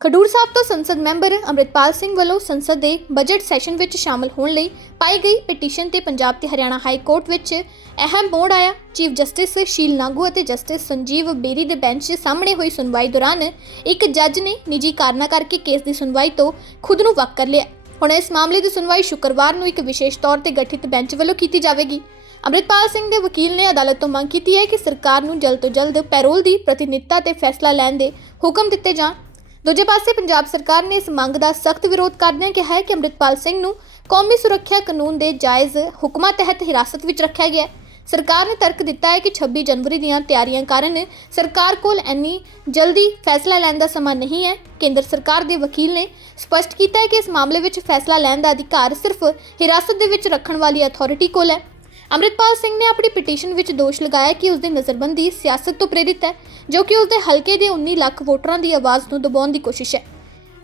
ਖਡੂਰ ਸਾਹਿਬ ਤੋਂ ਸੰਸਦ ਮੈਂਬਰ ਅੰਮ੍ਰਿਤਪਾਲ ਸਿੰਘ ਵੱਲੋਂ ਸੰਸਦ ਦੇ ਬਜਟ ਸੈਸ਼ਨ ਵਿੱਚ ਸ਼ਾਮਲ ਹੋਣ ਲਈ ਪਾਈ ਗਈ ਪਟੀਸ਼ਨ ਤੇ ਪੰਜਾਬ ਤੇ ਹਰਿਆਣਾ ਹਾਈ ਕੋਰਟ ਵਿੱਚ ਅਹਿਮ ਮੋੜ ਆਇਆ। ਚੀਫ ਜਸਟਿਸ ਸ਼ੀਲ ਨਾਗੂ ਅਤੇ ਜਸਟਿਸ ਸੰਜੀਵ ਬੇਰੀ ਦੇ ਬੈਂਚ ਸਾਹਮਣੇ ਹੋਈ ਸੁਣਵਾਈ ਦੌਰਾਨ ਇੱਕ ਜੱਜ ਨੇ ਨਿੱਜੀ ਕਾਰਨਾਂ ਕਰਕੇ ਕੇਸ ਦੀ ਸੁਣਵਾਈ ਤੋਂ ਖੁਦ ਨੂੰ ਵੱਖ ਕਰ ਲਿਆ। ਹੁਣ ਇਸ ਮਾਮਲੇ ਦੀ ਸੁਣਵਾਈ ਸ਼ੁੱਕਰਵਾਰ ਨੂੰ ਇੱਕ ਵਿਸ਼ੇਸ਼ ਤੌਰ ਤੇ ਗਠਿਤ ਬੈਂਚ ਵੱਲੋਂ ਕੀਤੀ ਜਾਵੇਗੀ। ਅੰਮ੍ਰਿਤਪਾਲ ਸਿੰਘ ਦੇ ਵਕੀਲ ਨੇ ਅਦਾਲਤ ਤੋਂ ਮੰਗ ਕੀਤੀ ਹੈ ਕਿ ਸਰਕਾਰ ਨੂੰ ਜਲਦ ਤੋਂ ਜਲਦ ਪੈਰੋਲ ਦੀ ਪ੍ਰਤੀਨਿਧਤਾ ਤੇ ਫੈਸਲਾ ਲੈਣ ਦੇ ਹੁਕਮ ਦਿੱਤੇ ਜਾਣ। ਦੂਜੇ ਪਾਸੇ ਪੰਜਾਬ ਸਰਕਾਰ ਨੇ ਇਸ ਮੰਗ ਦਾ ਸਖਤ ਵਿਰੋਧ ਕਰਦਿਆਂ ਕਿਹਾ ਹੈ ਕਿ ਅੰਮ੍ਰਿਤਪਾਲ ਸਿੰਘ ਨੂੰ ਕੌਮੀ ਸੁਰੱਖਿਆ ਕਾਨੂੰਨ ਦੇ ਜਾਇਜ਼ ਹੁਕਮਾਂ ਤਹਿਤ ਹਿਰਾਸਤ ਵਿੱਚ ਰੱਖਿਆ ਗਿਆ ਹੈ। ਸਰਕਾਰ ਨੇ ਤਰਕ ਦਿੱਤਾ ਹੈ ਕਿ 26 ਜਨਵਰੀ ਦੀਆਂ ਤਿਆਰੀਆਂ ਕਾਰਨ ਸਰਕਾਰ ਕੋਲ ਇੰਨੀ ਜਲਦੀ ਫੈਸਲਾ ਲੈਣ ਦਾ ਸਮਾਂ ਨਹੀਂ ਹੈ। ਕੇਂਦਰ ਸਰਕਾਰ ਦੇ ਵਕੀਲ ਨੇ ਸਪਸ਼ਟ ਕੀਤਾ ਹੈ ਕਿ ਇਸ ਮਾਮਲੇ ਵਿੱਚ ਫੈਸਲਾ ਲੈਣ ਦਾ ਅਧਿਕਾਰ ਸਿਰਫ ਹਿਰਾਸਤ ਦੇ ਵਿੱਚ ਰੱਖਣ ਵਾਲੀ ਅਥਾਰਟੀ ਕੋਲ ਹੈ। ਅੰਮ੍ਰਿਤਪਾਲ ਸਿੰਘ ਨੇ ਆਪਣੀ ਪਟੀਸ਼ਨ ਵਿੱਚ ਦੋਸ਼ ਲਗਾਇਆ ਕਿ ਉਸ ਦੀ ਨਜ਼ਰਬੰਦੀ ਸਿਆਸਤ ਤੋਂ ਪ੍ਰੇਰਿਤ ਹੈ, ਜੋ ਕਿ ਉਸ ਦੇ ਹਲਕੇ ਦੇ 19 ਲੱਖ ਵੋਟਰਾਂ ਦੀ ਆਵਾਜ਼ ਨੂੰ ਦਬਾਉਣ ਦੀ ਕੋਸ਼ਿਸ਼ ਹੈ।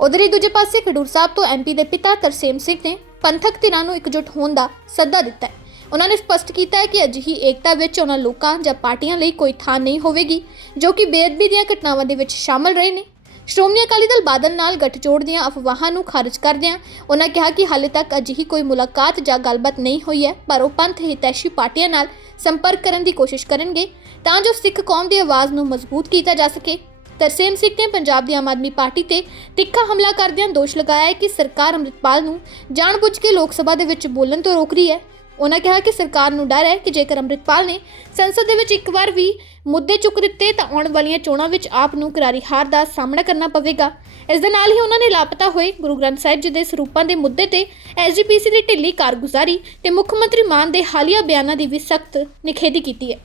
ਉਧਰ ਹੀ ਦੂਜੇ ਪਾਸੇ ਖਡੂਰ ਸਾਹਿਬ ਤੋਂ ਐਮਪੀ ਦੇ ਪਿਤਾ ਤਰਸੇਮ ਸਿੰਘ ਨੇ ਪੰਥਕ ਧਿਰਾਂ ਨੂੰ ਇਕਜੁੱਟ ਹੋਣ ਦਾ ਸੱਦਾ ਦਿੱਤਾ ਹੈ। ਉਹਨਾਂ ਨੇ ਸਪਸ਼ਟ ਕੀਤਾ ਹੈ ਕਿ ਅਜਿਹੀ ਏਕਤਾ ਵਿੱਚ ਉਹਨਾਂ ਲੋਕਾਂ ਜਾਂ ਪਾਰਟੀਆਂ ਲਈ ਕੋਈ ਥਾਂ ਨਹੀਂ ਹੋਵੇਗੀ, ਜੋ ਕਿ ਬੇਅਦਬੀ ਦੀਆਂ ਘਟਨਾਵਾਂ ਦੇ ਵਿੱਚ ਸ਼ਾਮਲ ਰਹੇ ਨੇ। ਸ਼੍ਰੋਮਣੀ ਅਕਾਲੀ ਦਲ ਬਾਦਲ ਨਾਲ ਗੱਠਜੋੜ ਦੀਆਂ ਅਫਵਾਹਾਂ ਨੂੰ ਖਾਰਜ ਕਰਦਿਆਂ ਉਹਨਾਂ ਕਿਹਾ ਕਿ ਹਾਲੇ ਤੱਕ ਅਜਿਹੀ ਕੋਈ ਮੁਲਾਕਾਤ ਜਾਂ ਗੱਲਬਾਤ ਨਹੀਂ ਹੋਈ ਹੈ, ਪਰ ਉਹ ਪੰਥ ਹਿਤੈਸ਼ੀ ਪਾਰਟੀਆਂ ਨਾਲ ਸੰਪਰਕ ਕਰਨ ਦੀ ਕੋਸ਼ਿਸ਼ ਕਰਨਗੇ ਤਾਂ ਜੋ ਸਿੱਖ ਕੌਮ ਦੀ ਆਵਾਜ਼ ਨੂੰ ਮਜ਼ਬੂਤ ਕੀਤਾ ਜਾ ਸਕੇ। ਤਰਸੇਮ ਸਿੰਘ ਨੇ ਪੰਜਾਬ ਦੀ ਆਮ ਆਦਮੀ ਪਾਰਟੀ ਤੇ ਤਿੱਖਾ ਹਮਲਾ ਕਰਦਿਆਂ ਦੋਸ਼ ਲਗਾਇਆ ਹੈ ਕਿ ਸਰਕਾਰ ਅੰਮ੍ਰਿਤਪਾਲ ਨੂੰ ਜਾਣਬੁੱਝ ਕੇ ਲੋਕ ਸਭਾ ਦੇ ਵਿੱਚ ਬੋਲਣ ਤੋਂ ਰੋਕ ਰਹੀ ਹੈ। ਉਹਨਾਂ ਕਿਹਾ ਕਿ ਸਰਕਾਰ ਨੂੰ ਡਰ ਹੈ ਕਿ ਜੇਕਰ ਅੰਮ੍ਰਿਤਪਾਲ ਨੇ ਸੰਸਦ ਦੇ ਵਿੱਚ ਇੱਕ ਵਾਰ ਵੀ ਮੁੱਦੇ ਚੁੱਕ ਦਿੱਤੇ ਤਾਂ ਆਉਣ ਵਾਲੀਆਂ ਚੋਣਾਂ ਵਿੱਚ ਆਪ ਨੂੰ ਕਰਾਰੀ ਹਾਰ ਦਾ ਸਾਹਮਣਾ ਕਰਨਾ ਪਵੇਗਾ। ਇਸ ਦੇ ਨਾਲ ਹੀ ਉਹਨਾਂ ਨੇ ਲਾਪਤਾ ਹੋਏ ਗੁਰੂ ਗ੍ਰੰਥ ਸਾਹਿਬ ਜੀ ਦੇ ਸਰੂਪਾਂ ਦੇ ਮੁੱਦੇ ਤੇ ਐਸਜੀਪੀਸੀ ਦੀ ਢਿੱਲੀ ਕਾਰਗੁਜ਼ਾਰੀ ਤੇ ਮੁੱਖ ਮੰਤਰੀ ਮਾਨ ਦੇ ਹਾਲੀਆ ਬਿਆਨਾਂ ਦੀ ਵੀ ਸਖਤ ਨਿਖੇਧੀ ਕੀਤੀ ਹੈ।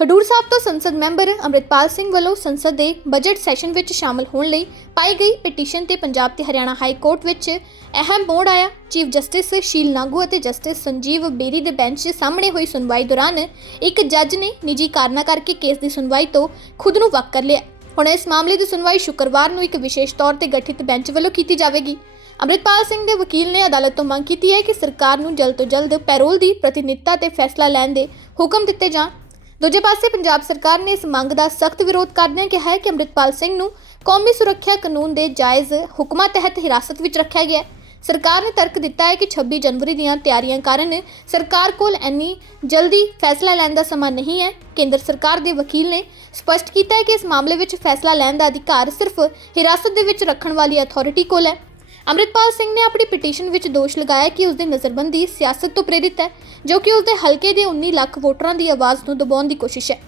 ਖਡੂਰ ਸਾਹਿਬ ਤੋਂ ਸੰਸਦ ਮੈਂਬਰ ਅੰਮ੍ਰਿਤਪਾਲ ਸਿੰਘ ਵੱਲੋਂ ਸੰਸਦ ਦੇ ਬਜਟ ਸੈਸ਼ਨ ਵਿੱਚ ਸ਼ਾਮਲ ਹੋਣ ਲਈ ਪਾਈ ਗਈ ਪਟੀਸ਼ਨ ਤੇ ਪੰਜਾਬ ਤੇ ਹਰਿਆਣਾ ਹਾਈ ਕੋਰਟ ਵਿੱਚ ਅਹਿਮ ਮੋੜ ਆਇਆ। ਚੀਫ ਜਸਟਿਸ ਸ਼ੀਲ ਨਾਗੂ ਅਤੇ ਜਸਟਿਸ ਸੰਜੀਵ ਬੇਰੀ ਦੇ ਬੈਂਚ ਸਾਹਮਣੇ ਹੋਈ ਸੁਣਵਾਈ ਦੌਰਾਨ ਇੱਕ ਜੱਜ ਨੇ ਨਿੱਜੀ ਕਾਰਨਾਂ ਕਰਕੇ ਕੇਸ ਦੀ ਸੁਣਵਾਈ ਤੋਂ ਖੁਦ ਨੂੰ ਵੱਖ ਕਰ ਲਿਆ। ਹੁਣ ਇਸ ਮਾਮਲੇ ਦੀ ਸੁਣਵਾਈ ਸ਼ੁੱਕਰਵਾਰ ਨੂੰ ਇੱਕ ਵਿਸ਼ੇਸ਼ ਤੌਰ ਤੇ ਗਠਿਤ ਬੈਂਚ ਵੱਲੋਂ ਕੀਤੀ ਜਾਵੇਗੀ। ਅੰਮ੍ਰਿਤਪਾਲ ਸਿੰਘ ਦੇ ਵਕੀਲ ਨੇ ਅਦਾਲਤ ਤੋਂ ਮੰਗ ਕੀਤੀ ਹੈ ਕਿ ਸਰਕਾਰ ਨੂੰ ਜਲਦ ਤੋਂ ਜਲਦ ਪੈਰੋਲ ਦੀ ਪ੍ਰਤੀਨਿਧਤਾ ਤੇ ਫੈਸਲਾ ਲੈਣ ਦੇ ਹੁਕਮ ਦਿੱਤੇ ਜਾਣ। ਦੂਜੇ ਪਾਸੇ ਪੰਜਾਬ ਸਰਕਾਰ ਨੇ ਇਸ ਮੰਗ ਦਾ ਸਖਤ ਵਿਰੋਧ ਕਰਦਿਆਂ ਕਿਹਾ ਹੈ ਕਿ ਅੰਮ੍ਰਿਤਪਾਲ ਸਿੰਘ ਨੂੰ ਕੌਮੀ ਸੁਰੱਖਿਆ ਕਾਨੂੰਨ ਦੇ ਜਾਇਜ਼ ਹੁਕਮਾਂ ਤਹਿਤ ਹਿਰਾਸਤ ਵਿੱਚ ਰੱਖਿਆ ਗਿਆ ਹੈ। ਸਰਕਾਰ ਨੇ ਤਰਕ ਦਿੱਤਾ ਹੈ ਕਿ 26 ਜਨਵਰੀ ਦੀਆਂ ਤਿਆਰੀਆਂ ਕਾਰਨ ਸਰਕਾਰ ਕੋਲ ਇੰਨੀ ਜਲਦੀ ਫੈਸਲਾ ਲੈਣ ਦਾ ਸਮਾਂ ਨਹੀਂ ਹੈ। ਕੇਂਦਰ ਸਰਕਾਰ ਦੇ ਵਕੀਲ ਨੇ ਸਪਸ਼ਟ ਕੀਤਾ ਹੈ ਕਿ ਇਸ ਮਾਮਲੇ ਵਿੱਚ ਫੈਸਲਾ ਲੈਣ ਦਾ ਅਧਿਕਾਰ ਸਿਰਫ ਹਿਰਾਸਤ ਦੇ ਵਿੱਚ ਰੱਖਣ ਵਾਲੀ ਅਥਾਰਟੀ ਕੋਲ ਹੈ। ਅੰਮ੍ਰਿਤਪਾਲ ਸਿੰਘ ਨੇ ਆਪਣੀ ਪਟੀਸ਼ਨ ਵਿੱਚ ਦੋਸ਼ ਲਗਾਇਆ ਕਿ ਉਸ ਦੀ ਨਜ਼ਰਬੰਦੀ ਸਿਆਸਤ ਤੋਂ ਪ੍ਰੇਰਿਤ ਹੈ, ਜੋ ਕਿ ਉਸ ਦੇ ਹਲਕੇ ਦੇ 19 ਲੱਖ ਵੋਟਰਾਂ ਦੀ ਆਵਾਜ਼ ਨੂੰ ਦਬਾਉਣ ਦੀ ਕੋਸ਼ਿਸ਼ ਹੈ।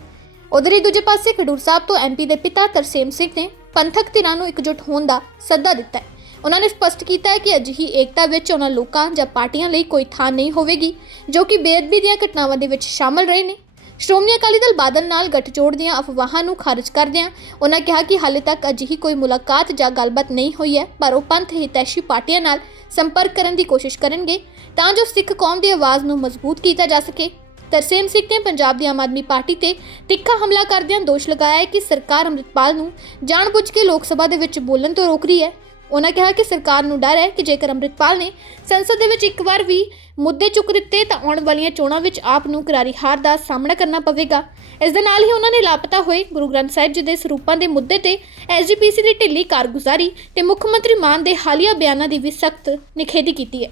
ਉਧਰ ਹੀ ਦੂਜੇ ਪਾਸੇ ਖਡੂਰ ਸਾਹਿਬ ਤੋਂ ਐਮਪੀ ਦੇ ਪਿਤਾ ਤਰਸੇਮ ਸਿੰਘ ਨੇ ਪੰਥਕ ਧਿਰਾਂ ਨੂੰ ਇਕਜੁੱਟ ਹੋਣ ਦਾ ਸੱਦਾ ਦਿੱਤਾ ਹੈ। ਉਹਨਾਂ ਨੇ ਸਪਸ਼ਟ ਕੀਤਾ ਹੈ ਕਿ ਅਜਿਹੀ ਏਕਤਾ ਵਿੱਚ ਉਹਨਾਂ ਲੋਕਾਂ ਜਾਂ ਪਾਰਟੀਆਂ ਲਈ ਕੋਈ ਥਾਂ ਨਹੀਂ ਹੋਵੇਗੀ, ਜੋ ਕਿ ਬੇਅਦਬੀ ਦੀਆਂ ਘਟਨਾਵਾਂ ਦੇ ਵਿੱਚ ਸ਼ਾਮਲ ਰਹੇ ਨੇ। ਸ਼੍ਰੋਮਣੀ ਅਕਾਲੀ ਦਲ ਬਾਦਲ ਨਾਲ ਗੱਠਜੋੜ ਦੀਆਂ ਅਫਵਾਹਾਂ ਨੂੰ ਖਾਰਜ ਕਰਦਿਆਂ ਉਹਨਾਂ ਕਿਹਾ ਕਿ ਹਾਲੇ ਤੱਕ ਅਜਿਹੀ ਕੋਈ ਮੁਲਾਕਾਤ ਜਾਂ ਗੱਲਬਾਤ ਨਹੀਂ ਹੋਈ ਹੈ, ਪਰ ਉਹ ਪੰਥ ਹਿਤੈਸ਼ੀ ਪਾਰਟੀਆਂ ਨਾਲ ਸੰਪਰਕ ਕਰਨ ਦੀ ਕੋਸ਼ਿਸ਼ ਕਰਨਗੇ ਤਾਂ ਜੋ ਸਿੱਖ ਕੌਮ ਦੀ ਆਵਾਜ਼ ਨੂੰ ਮਜ਼ਬੂਤ ਕੀਤਾ ਜਾ ਸਕੇ। ਤਰਸੇਮ ਸਿੰਘ ਨੇ ਪੰਜਾਬ ਦੀ ਆਮ ਆਦਮੀ ਪਾਰਟੀ ਤੇ ਤਿੱਖਾ ਹਮਲਾ ਕਰਦਿਆਂ ਦੋਸ਼ ਲਗਾਇਆ ਹੈ ਕਿ ਸਰਕਾਰ ਅੰਮ੍ਰਿਤਪਾਲ ਨੂੰ ਜਾਣਬੁੱਝ ਕੇ ਲੋਕ ਸਭਾ ਦੇ ਵਿੱਚ ਬੋਲਣ ਤੋਂ ਰੋਕ ਰਹੀ ਹੈ। ਉਹਨਾਂ ਕਿਹਾ ਕਿ ਸਰਕਾਰ ਨੂੰ ਡਰ ਹੈ ਕਿ ਜੇਕਰ ਅੰਮ੍ਰਿਤਪਾਲ ਨੇ ਸੰਸਦ ਦੇ ਵਿੱਚ ਇੱਕ ਵਾਰ ਵੀ ਮੁੱਦੇ ਚੁੱਕ ਦਿੱਤੇ ਤਾਂ ਆਉਣ ਵਾਲੀਆਂ ਚੋਣਾਂ ਵਿੱਚ ਆਪ ਨੂੰ ਕਰਾਰੀ ਹਾਰ ਦਾ ਸਾਹਮਣਾ ਕਰਨਾ ਪਵੇਗਾ। ਇਸ ਦੇ ਨਾਲ ਹੀ ਉਹਨਾਂ ਨੇ ਲਾਪਤਾ ਹੋਏ ਗੁਰੂ ਗ੍ਰੰਥ ਸਾਹਿਬ ਜੀ ਦੇ ਸਰੂਪਾਂ ਦੇ ਮੁੱਦੇ ਤੇ ਐਸਜੀਪੀਸੀ ਦੀ ਢਿੱਲੀ ਕਾਰਗੁਜ਼ਾਰੀ ਤੇ ਮੁੱਖ ਮੰਤਰੀ ਮਾਨ ਦੇ ਹਾਲੀਆ ਬਿਆਨਾਂ ਦੀ ਵੀ ਸਖਤ ਨਿਖੇਧੀ ਕੀਤੀ ਹੈ।